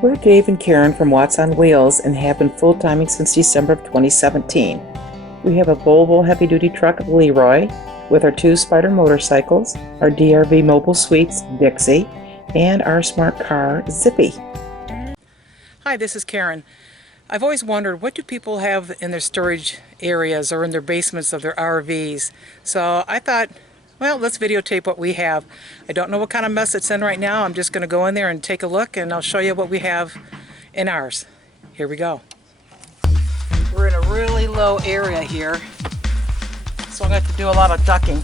We're Dave and Karen from Watts on Wheels and have been full-timing since December of 2017. We have a Volvo heavy-duty truck Leroy with our 2 Spider motorcycles, our DRV mobile suites Dixie, and our smart car Zippy. Hi, this is Karen. I've always wondered, what do people have in their storage areas or in their basements of their RVs? So I thought, well, let's videotape what we have. I don't know what kind of mess it's in right now. I'm just going to go in there and take a look, and I'll show you what we have in ours. Here we go. We're in a really low area here, so I'm going to have to do a lot of ducking.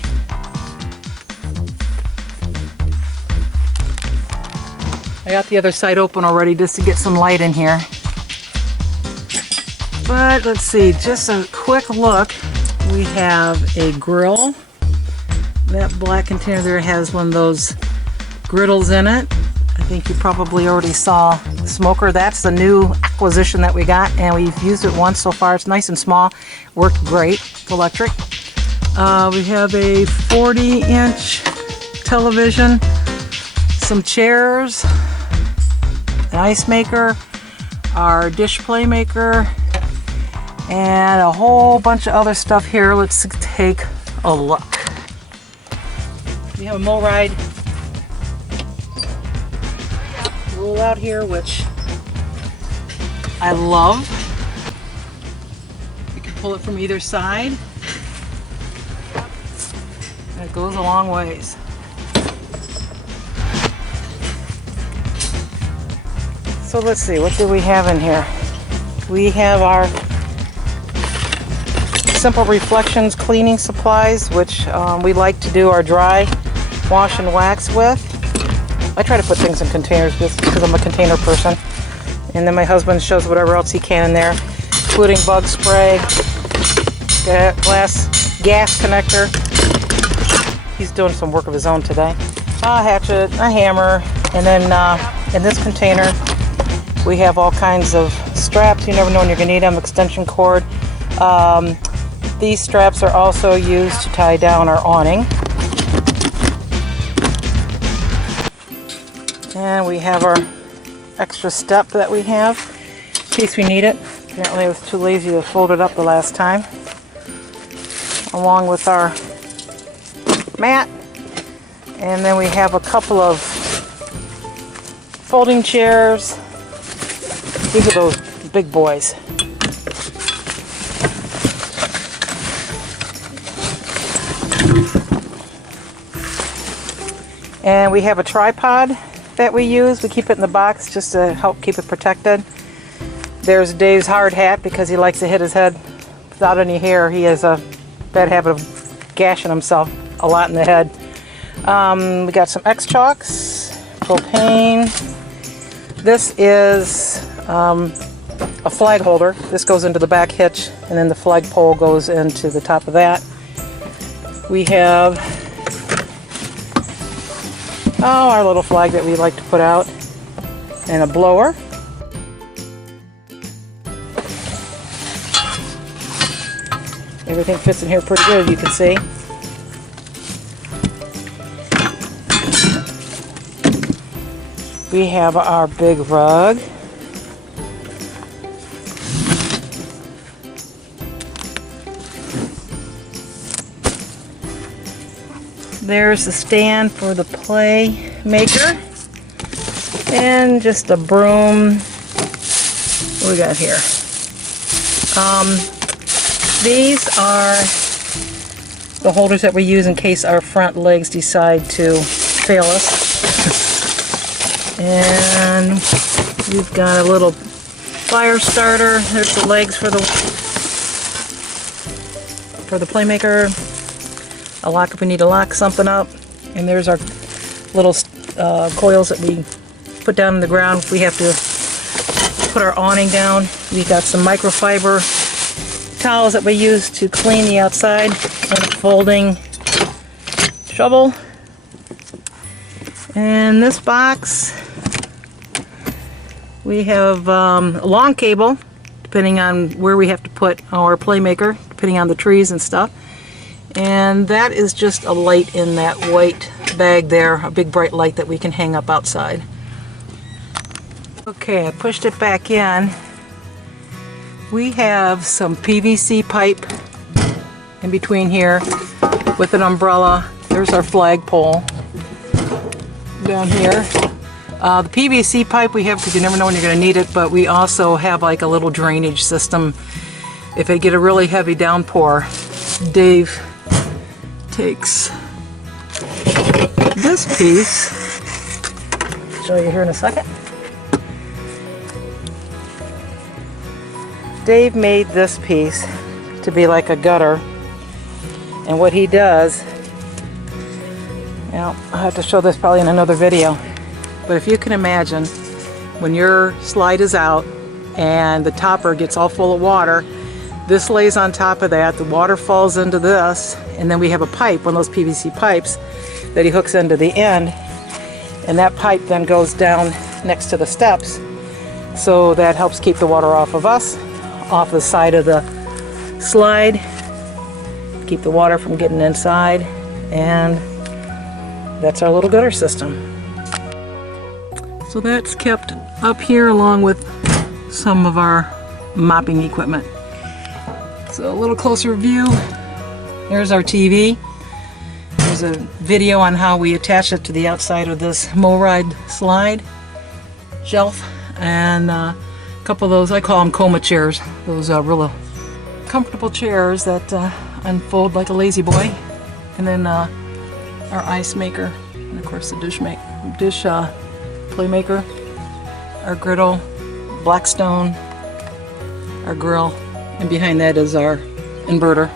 I got the other side open already just to get some light in here. But let's see, just a quick look. We have a grill. That black container there has one of those griddles in it. I think you probably already saw the smoker. That's the new acquisition that we got, and we've used it once so far. It's nice and small, worked great. It's electric. We have a 40-inch television, some chairs, an ice maker, our dish play maker, and a whole bunch of other stuff here. Let's take a look. We have a MoRide roll out here, which I love. You can pull it from either side. And it goes a long ways. So let's see, what do we have in here? We have our Simple Reflections cleaning supplies, which we like to do our dry wash and wax with. I try to put things in containers just because I'm a container person. And then my husband shows whatever else he can in there, including bug spray, gas connector. He's doing some work of his own today. A hatchet, a hammer, and then in this container we have all kinds of straps. You never know when you're going to need them, extension cord. These straps are also used to tie down our awning. And we have our extra step that we have in case we need it. Apparently I was too lazy to fold it up the last time. Along with our mat. And then we have a couple of folding chairs. These are those big boys. And we have a tripod that we use. We keep it in the box just to help keep it protected. There's Dave's hard hat because he likes to hit his head without any hair. He has a bad habit of gashing himself a lot in the head. We got some X-Chalks, propane. This is a flag holder. This goes into the back hitch, and then the flag pole goes into the top of that. We have our little flag that we like to put out, and a blower. Everything fits in here pretty good, you can see. We have our big rug. There's the stand for the play maker, and just a broom. What we got here? These are the holders that we use in case our front legs decide to fail us. And we've got a little fire starter. There's the legs for the playmaker. A lock if we need to lock something up. And there's our little coils that we put down in the ground if we have to put our awning down. We got some microfiber towels that we use to clean the outside, and a folding shovel. And this box, we have a long cable, depending on where we have to put our playmaker, depending on the trees and stuff. And that is just a light in that white bag there, a big bright light that we can hang up outside. Okay, I pushed it back in. We have some PVC pipe in between here with an umbrella. There's our flagpole down here. The PVC pipe we have because you never know when you're going to need it, but we also have like a little drainage system. If they get a really heavy downpour, Dave takes this piece, I'll show you here in a second. Dave made this piece to be like a gutter, and what he does, well, I'll have to show this probably in another video, but if you can imagine when your slide is out and the topper gets all full of water, this lays on top of that, the water falls into this, and then we have a pipe, one of those PVC pipes that he hooks into the end, and that pipe then goes down next to the steps, so that helps keep the water off of us, off the side of the slide, keep the water from getting inside, and that's our little gutter system. So that's kept up here along with some of our mopping equipment. So a little closer view, there's our TV. There's a video on how we attach it to the outside of this MoRide slide shelf, and a couple of those, I call them coma chairs, those real comfortable chairs that unfold like a lazy boy. And then our ice maker, and of course the dish play maker, our griddle, Blackstone, our grill, and behind that is our inverter.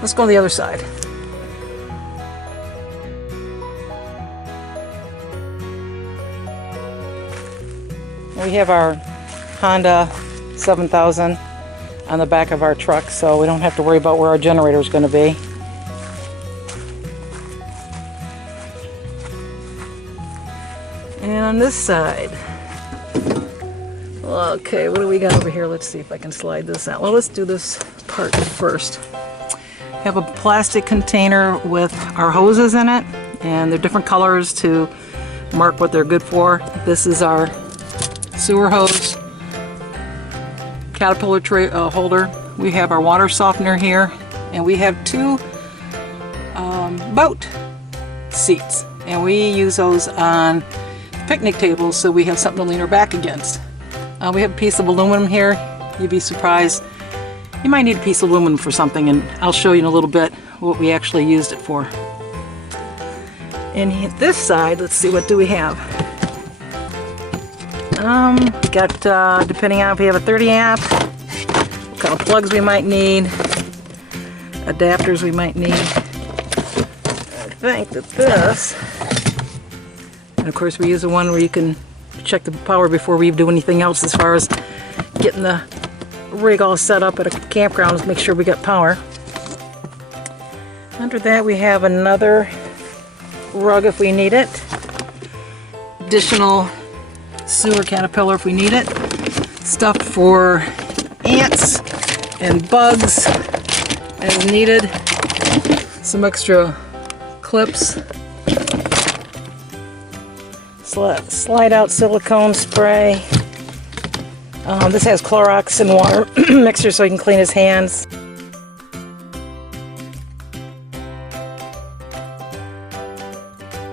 Let's go to the other side. We have our Honda 7000 on the back of our truck, so we don't have to worry about where our generator is going to be. And on this side, okay, what do we got over here? Let's see if I can slide this out. Well, let's do this part first. We have a plastic container with our hoses in it, and they're different colors to mark what they're good for. This is our sewer hose, Caterpillar tray holder. We have our water softener here, and we have two boat seats, and we use those on picnic tables so we have something to lean our back against. We have a piece of aluminum here. You'd be surprised. You might need a piece of aluminum for something, and I'll show you in a little bit what we actually used it for. And this side, let's see, what do we have? Got, depending on if we have a 30 amp, what kind of plugs we might need, adapters we might need. I think that this, and of course we use the one where you can check the power before we do anything else as far as getting the rig all set up at a campground to make sure we got power. Under that we have another rug if we need it. Additional sewer Caterpillar if we need it. Stuff for ants and bugs as needed. Some extra clips. Slide out silicone spray. This has Clorox and water mixer so he can clean his hands.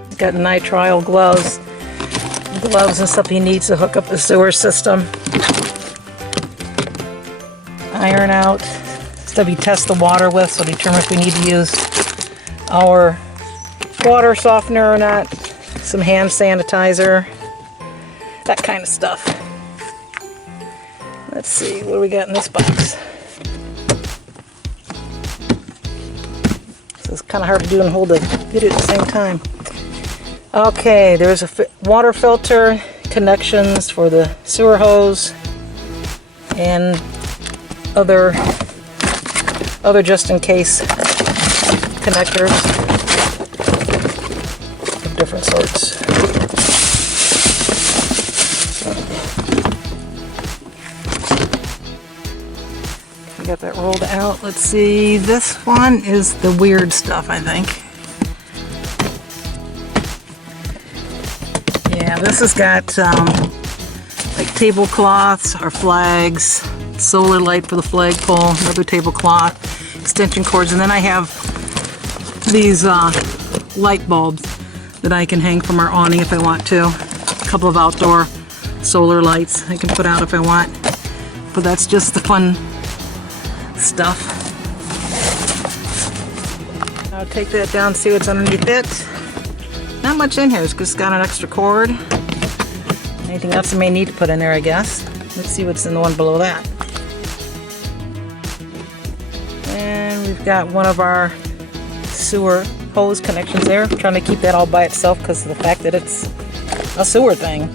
He's got nitrile gloves and stuff he needs to hook up the sewer system. Iron out, stuff he tests the water with so determine if we need to use our water softener or not. Some hand sanitizer, that kind of stuff. Let's see, what do we got in this box? So it's kind of hard to do and hold the video at the same time. Okay, there's a water filter, connections for the sewer hose, and other just in case connectors of different sorts. We got that rolled out. Let's see, this one is the weird stuff, I think. Yeah, this has got like tablecloths, our flags, solar light for the flagpole, another tablecloth, extension cords, and then I have these light bulbs that I can hang from our awning if I want to. A couple of outdoor solar lights I can put out if I want. But that's just the fun stuff. I'll take that down, see what's underneath it. Not much in here, it's just got an extra cord. Anything else I may need to put in there, I guess. Let's see what's in the one below that. And we've got one of our sewer hose connections there. I'm trying to keep that all by itself because of the fact that it's a sewer thing.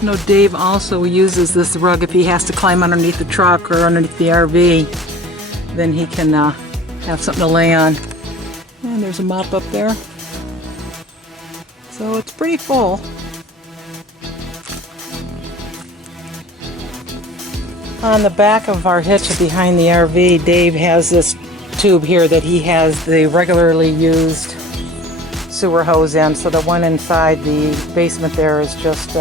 You know, Dave also uses this rug if he has to climb underneath the truck or underneath the RV. Then he can have something to lay on. And there's a mop up there. So it's pretty full. On the back of our hitch behind the RV, Dave has this tube here that he has the regularly used sewer hose in. So the one inside the basement there is just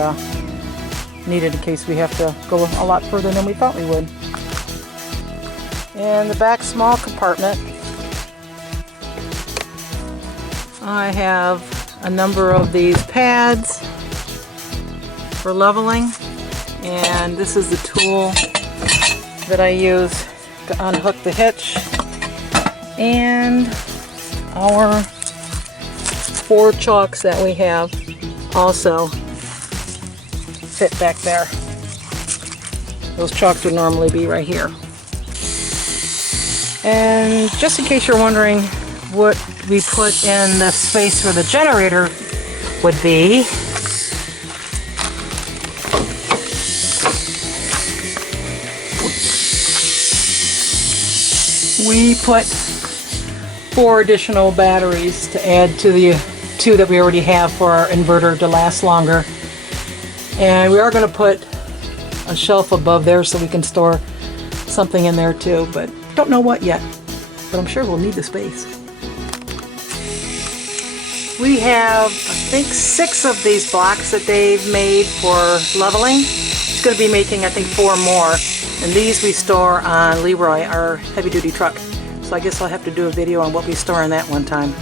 needed in case we have to go a lot further than we thought we would. In the back small compartment, I have a number of these pads for leveling, and this is the tool that I use to unhook the hitch, and our 4 chocks that we have also fit back there. Those chocks would normally be right here. And just in case you're wondering what we put in the space where the generator would be, we put 4 additional batteries to add to the 2 that we already have for our inverter to last longer. And we are going to put a shelf above there so we can store something in there too, but don't know what yet. But I'm sure we'll need the space. We have, I think, 6 of these blocks that they've made for leveling. He's going to be making, I think, 4 more. And these we store on Leroy, our heavy-duty truck. So I guess I'll have to do a video on what we store in that one time.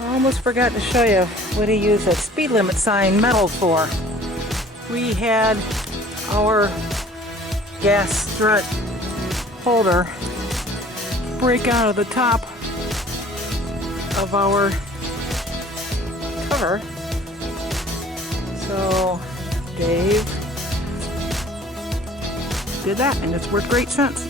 I almost forgot to show you what he used that speed limit sign metal for. We had our gas strut holder break out of the top of our cover. So Dave did that, and it's worked great since.